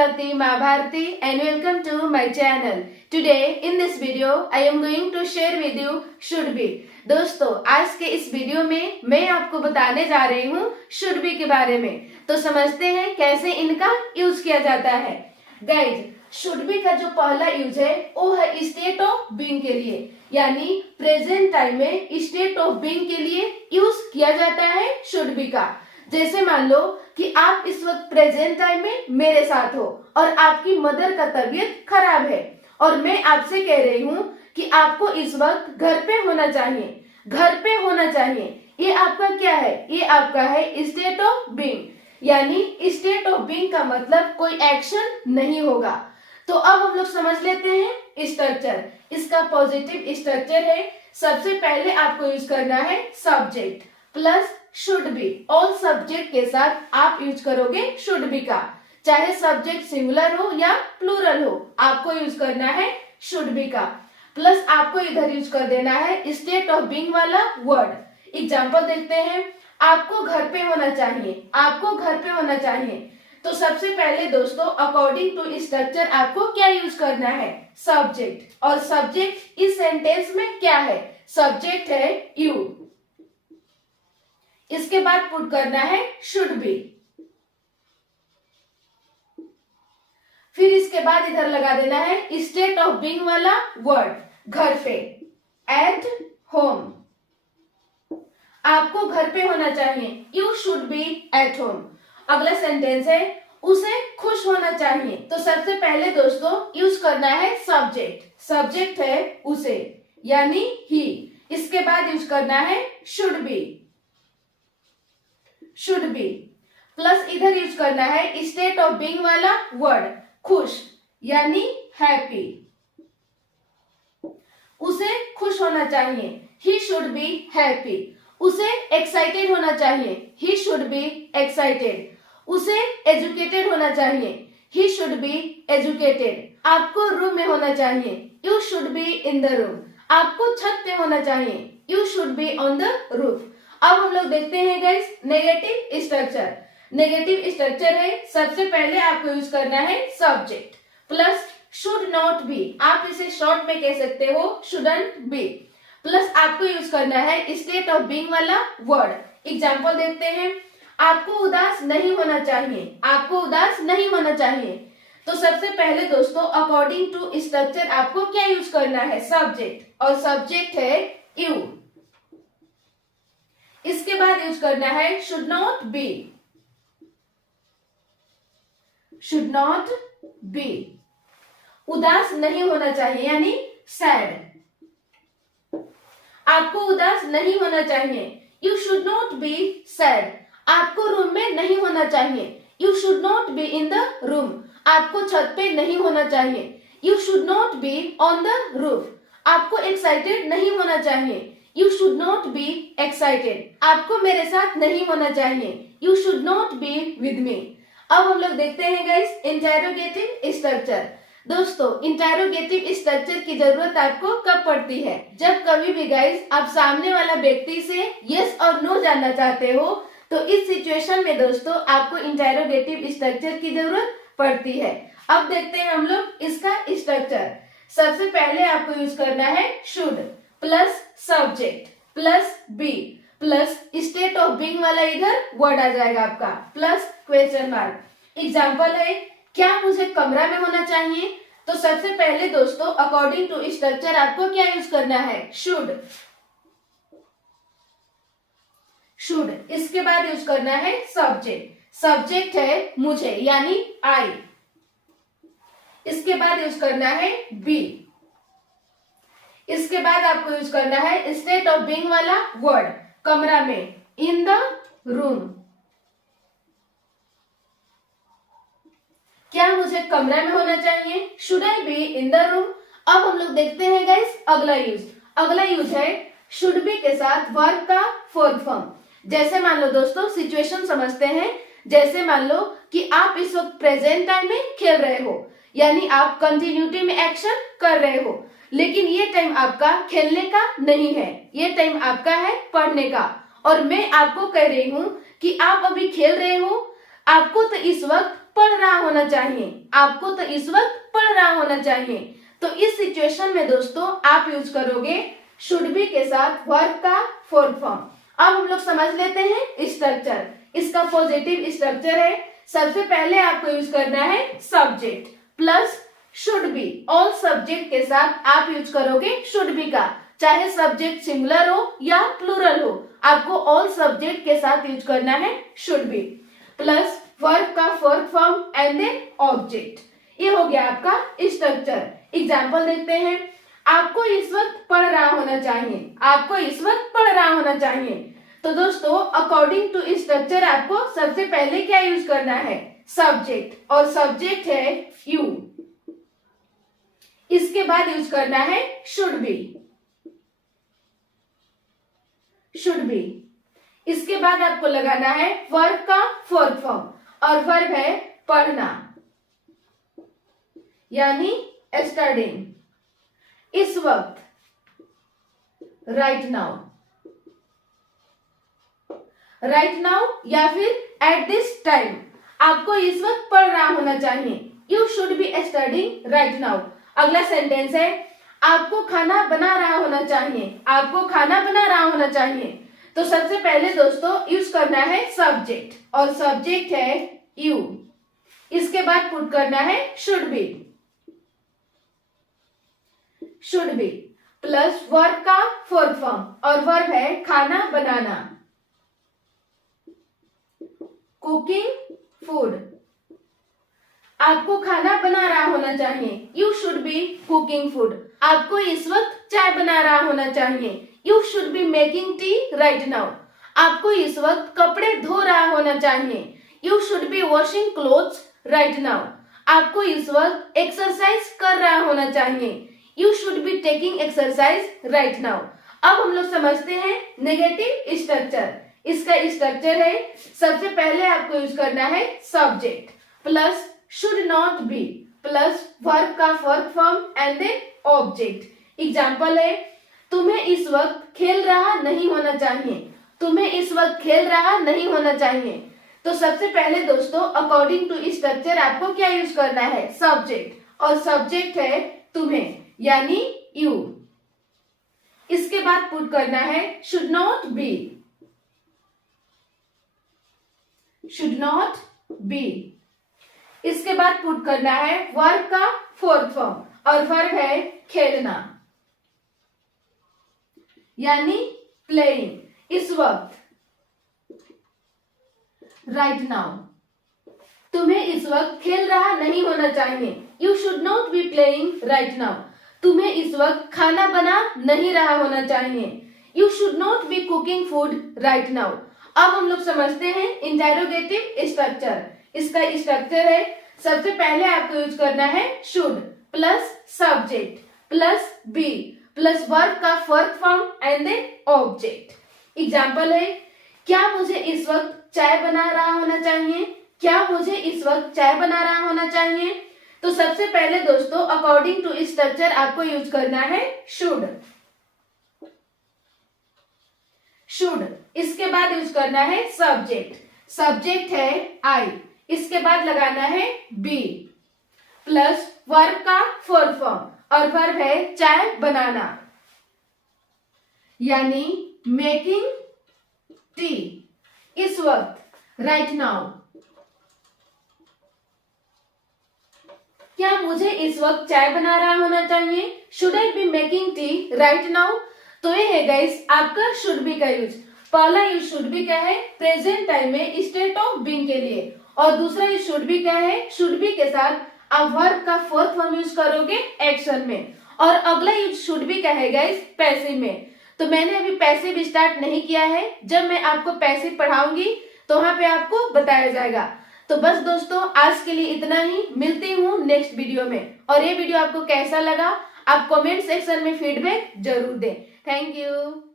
Swati Mahabharati and welcome to my channel. Today in this video I am going to share with you should be. दोस्तों आज के इस video में मैं आपको बताने जा रही हूँ should be के बारे में। तो समझते हैं कैसे इनका यूज किया जाता है। गाइज should be का जो पहला यूज है वो है स्टेट ऑफ बीइंग के लिए, यानी प्रेजेंट टाइम में स्टेट ऑफ बीइंग के लिए यूज किया जाता है should be का। जैसे मान लो कि आप इस वक्त प्रेजेंट टाइम में मेरे साथ हो और आपकी मदर का तबीयत खराब है और मैं आपसे कह रही हूँ कि आपको इस वक्त घर पे होना चाहिए, घर पे होना चाहिए। ये आपका क्या है? ये आपका है स्टेट ऑफ बीइंग, यानी स्टेट ऑफ बीइंग का मतलब कोई एक्शन नहीं होगा। तो अब हम लोग समझ लेते हैं स्ट्रक्चर। इसका पॉजिटिव स्ट्रक्चर है, सबसे पहले आपको यूज करना है subject plus should be. All subject के साथ आप यूज करोगे शुड बी का, चाहे सब्जेक्ट सिंगुलर हो या प्लूरल हो, आपको यूज करना है शुड बी का। प्लस आपको इधर यूज कर देना है स्टेट ऑफ बीइंग वाला वर्ड। एग्जांपल देखते हैं, आपको घर पे होना चाहिए, आपको घर पे होना चाहिए। तो सबसे पहले दोस्तों अकॉर्डिंग टू स्ट्रक्चर आपको क्या यूज करना है? सब्जेक्ट। और सब्जेक्ट इस सेंटेंस में क्या है? सब्जेक्ट है यू। इसके बाद पुट करना है शुड बी। फिर इसके बाद इधर लगा देना है स्टेट ऑफ बीइंग वाला वर्ड, घर पे, एट होम। आपको घर पे होना चाहिए, you should be at home. अगला सेंटेंस है उसे खुश होना चाहिए। तो सबसे पहले दोस्तों यूज करना है सब्जेक्ट। सब्जेक्ट है उसे, यानी ही। इसके बाद यूज करना है should B, should be. Plus इधर यूज करना है स्टेट ऑफ बीइंग वाला वर्ड, खुश, यानी हैप्पी। उसे खुश होना चाहिए, ही शुड बी हैप्पी। उसे एक्साइटेड होना चाहिए, ही शुड बी एक्साइटेड। उसे एजुकेटेड होना चाहिए, ही शुड बी एजुकेटेड। आपको रूम में होना चाहिए, you should be in the room. आपको छत पे होना चाहिए, you should be on the roof. अब हम लोग देखते हैं guys negative structure. Negative structure है, सबसे पहले आपको यूज करना है subject plus should not B. आप इसे शॉर्ट में कह सकते हो शुडंट बी। प्लस आपको यूज करना है स्टेट ऑफ बीइंग वाला वर्ड। एग्जांपल देखते हैं, आपको उदास नहीं होना चाहिए, आपको उदास नहीं होना चाहिए। तो सबसे पहले दोस्तों अकॉर्डिंग टू स्ट्रक्चर आपको क्या यूज करना है? सब्जेक्ट, और सब्जेक्ट है यू। इसके बाद यूज करना है should not B, should not B. उदास नहीं होना चाहिए, यानी सैड। आपको उदास नहीं होना चाहिए, you should not be sad. आपको रूम में नहीं होना चाहिए, you should not be in the room. आपको छत पे नहीं होना चाहिए, you should not be on the roof. आपको एक्साइटेड नहीं होना चाहिए, you should not be excited. आपको मेरे साथ नहीं होना चाहिए, you should not be with me. अब हम लोग देखते हैं गाइस इंटेरोगेटिव स्ट्रक्चर। दोस्तों इंटेरोगेटिव स्ट्रक्चर की जरूरत आपको कब पड़ती है? जब कभी भी गाइस आप सामने वाला व्यक्ति से यस और नो जानना चाहते हो, तो इस सिचुएशन में दोस्तों आपको इंटेरोगेटिव स्ट्रक्चर की जरूरत पड़ती है। अब देखते हैं हम लोग इसका स्ट्रक्चर। सबसे पहले आपको यूज करना है should plus subject plus be plus state of being वाला इधर वर्ड आ जाएगा आपका, प्लस क्वेश्चन मार्क। एग्जाम्पल है, क्या मुझे कमरा में होना चाहिए? तो सबसे पहले दोस्तों अकॉर्डिंग टू स्ट्रक्चर आपको क्या यूज करना है? Should, should. इसके बाद यूज करना है सब्जेक्ट। सब्जेक्ट है मुझे, यानी आई। इसके बाद यूज करना है बी। इसके बाद आपको यूज करना है स्टेट ऑफ बीइंग वाला वर्ड, कमरा में, इन द रूम। क्या मुझे कमरा में होना चाहिए? Should I be in the room. अब हम लोग देखते हैं गाइस अगला यूज। अगला यूज है शुड बी के साथ वर्ब का फोर्थ फॉर्म। जैसे मान लो दोस्तों सिचुएशन समझते हैं, जैसे मान लो कि आप इस वक्त प्रेजेंट टाइम में खेल रहे हो, यानी आप कंटिन्यूटी में एक्शन कर रहे हो, लेकिन ये टाइम आपका खेलने का नहीं है, ये टाइम आपका है पढ़ने का। और मैं आपको कह रही हूँ कि आप अभी खेल रहे हो, आपको तो इस वक्त पढ़ रहा होना चाहिए, आपको तो इस वक्त पढ़ रहा होना चाहिए। तो इस सिचुएशन में दोस्तों आप यूज करोगे शुड बी के साथ वर्ब का फोर्थ फॉर्म। अब हम लोग समझ लेते हैं स्ट्रक्चर। इसका पॉजिटिव स्ट्रक्चर है, सबसे पहले आपको यूज करना है subject plus should be. All subject के साथ आप यूज करोगे शुड बी का, चाहे सब्जेक्ट सिंगुलर हो या प्लूरल हो, आपको ऑल सब्जेक्ट के साथ यूज करना है शुड बी प्लस वर्ब का fourth form and then object. ये हो गया आपका स्ट्रक्चर। एग्जाम्पल देखते हैं। आपको इस वक्त पढ़ रहा होना चाहिए, आपको इस वक्त पढ़ रहा होना चाहिए। तो दोस्तों अकॉर्डिंग टू स्ट्रक्चर आपको सबसे पहले क्या यूज करना है, सब्जेक्ट, और सब्जेक्ट है यू। इसके बाद यूज करना है शुड बी, शुड बी। इसके बाद आपको लगाना है वर्ब का फोर्थ फॉर्म, और वर्ब है पढ़ना यानी स्टडिंग। इस वक्त राइट नाउ, राइट नाउ या फिर एट दिस टाइम, आपको इस वक्त पढ़ रहा होना चाहिए। You should be studying right now. अगला सेंटेंस है आपको खाना बना रहा होना चाहिए, आपको खाना बना रहा होना चाहिए। तो सबसे पहले दोस्तों यूज करना है सब्जेक्ट, और सब्जेक्ट है यू। इसके बाद पुट करना है should B, should be plus verb का फोर्थ फॉर्म, और वर्ब है खाना बनाना, कुकिंग फूड। आपको खाना बना रहा होना चाहिए, you should be cooking food. आपको इस वक्त चाय बना रहा होना चाहिए, you should be making tea right now. आपको इस वक्त कपड़े धो रहा होना चाहिए, you should be washing clothes right now. आपको इस वक्त एक्सरसाइज कर रहा होना चाहिए, you should be taking exercise right now. अब हम लोग समझते हैं नेगेटिव स्ट्रक्चर। इसका स्ट्रक्चर है सबसे पहले आपको यूज करना है subject plus should not be plus verb का fourth form and then object. Example है तुम्हें इस वक्त खेल रहा नहीं होना चाहिए, तुम्हें इस वक्त खेल रहा नहीं होना चाहिए। तो सबसे पहले दोस्तों अकॉर्डिंग टू स्ट्रक्चर आपको क्या यूज करना है, सब्जेक्ट, और सब्जेक्ट है तुम्हें यानी यू। इसके बाद पुट करना है should not B, should not B. इसके बाद पुट करना है वर्ब का फोर्थ फॉर्म, और वर्ब है खेलना यानी प्लेइंग। इस वक्त राइट नाउ, तुम्हें इस वक्त खेल रहा नहीं होना चाहिए, you should not be playing right now. तुम्हें इस वक्त खाना बना नहीं रहा होना चाहिए, you should not B cooking food right now. अब हम लोग समझते हैं इंटेरोगेटिव स्ट्रक्चर। इसका स्ट्रक्चर है सबसे पहले आपको यूज करना है should plus subject plus be plus verb का fourth form and then object. Example है क्या मुझे इस वक्त चाय बना रहा होना चाहिए, क्या मुझे इस वक्त चाय बना रहा होना चाहिए। तो सबसे पहले दोस्तों अकॉर्डिंग टू स्ट्रक्चर आपको यूज करना है शुड, शुड। इसके बाद यूज करना है सब्जेक्ट, सब्जेक्ट है आई। इसके बाद लगाना है बी प्लस वर्ब का फोर्थ फॉर्म, और वर्ब है चाय बनाना यानी मेकिंग टी। इस वक्त राइट नाउ, क्या मुझे इस वक्त चाय बना रहा होना चाहिए, should I be making tea right now. तो ये है गाइस आपका शुड बी का यूज। पहला यूज शुड बी का है प्रेजेंट टाइम में स्टेट ऑफ बीइंग के लिए, और दूसरा यूज शुड बी का है शुड बी के साथ आप वर्ब का फोर्थ फॉर्म यूज करोगे एक्शन में, और अगला यूज शुड बी का है गाइस पैसिव में। तो मैंने अभी पैसिव स्टार्ट नहीं किया है, जब मैं आपको पैसिव पढ़ाऊंगी तो वहां पे आपको बताया जाएगा। तो बस दोस्तों आज के लिए इतना ही, मिलती हूँ नेक्स्ट वीडियो में। और ये वीडियो आपको कैसा लगा आप कमेंट सेक्शन में फीडबैक जरूर दें। Thank you.